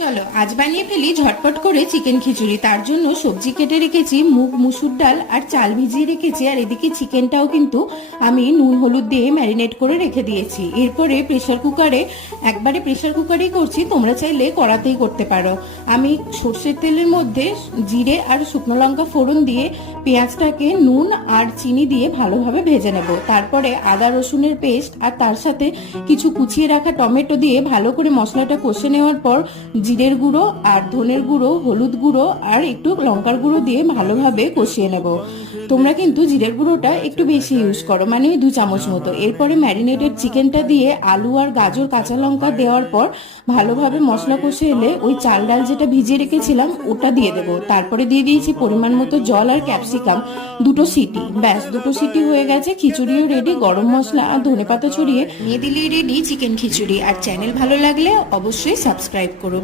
চলো আজ বানিয়ে ফেলি ঝটপট করে চিকেন খিচুড়ি। তার জন্য সবজি কেটে রেখেছি, মুগ মুসুর ডাল আর চাল ভিজিয়ে রেখেছি, আর এদিকে চিকেনটাও কিন্তু আমি নুন হলুদ দিয়ে ম্যারিনেট করে রেখে দিয়েছি। এরপরে প্রেশার কুকারেই করছি, তোমরা চাইলে কড়াতেই করতে পারো। আমি সর্ষের তেলের মধ্যে জিরে আর শুকনো লঙ্কা ফোড়ন দিয়ে পেঁয়াজটাকে নুন আর চিনি দিয়ে ভালোভাবে ভেজে নেব। তারপরে আদা রসুনের পেস্ট আর তার সাথে কিছু কুচিয়ে রাখা টমেটো দিয়ে ভালো করে মশলাটা কষে নেওয়ার পর জিরের গুঁড়ো আর ধনের গুঁড়ো, হলুদ গুঁড়ো আর একটু লঙ্কার গুঁড়ো দিয়ে ভালোভাবে কষিয়ে নেব। তোমরা কিন্তু জিরের গুঁড়োটা একটু বেশি ইউজ করো, মানে 2 চামচ মতো। এরপরে ম্যারিনেটেড চিকেনটা দিয়ে আলু আর গাজর কাঁচা লঙ্কা দেওয়ার পর ভালোভাবে মশলা কষে এলে ওই চাল ডাল যেটা ভিজিয়ে রেখেছিলাম ওটা দিয়ে দেবো। তারপরে দিয়ে দিয়েছি পরিমাণ মতো জল আর ক্যাপসিকাম, 2 সিটি। ব্যাস 2 সিটি হয়ে গেছে, খিচুড়িও রেডি। গরম মশলা আর ধনেপাতা ছড়িয়ে নিয়ে দিলেই রেডি চিকেন খিচুড়ি। আর চ্যানেল ভালো লাগলে অবশ্যই সাবস্ক্রাইব করো।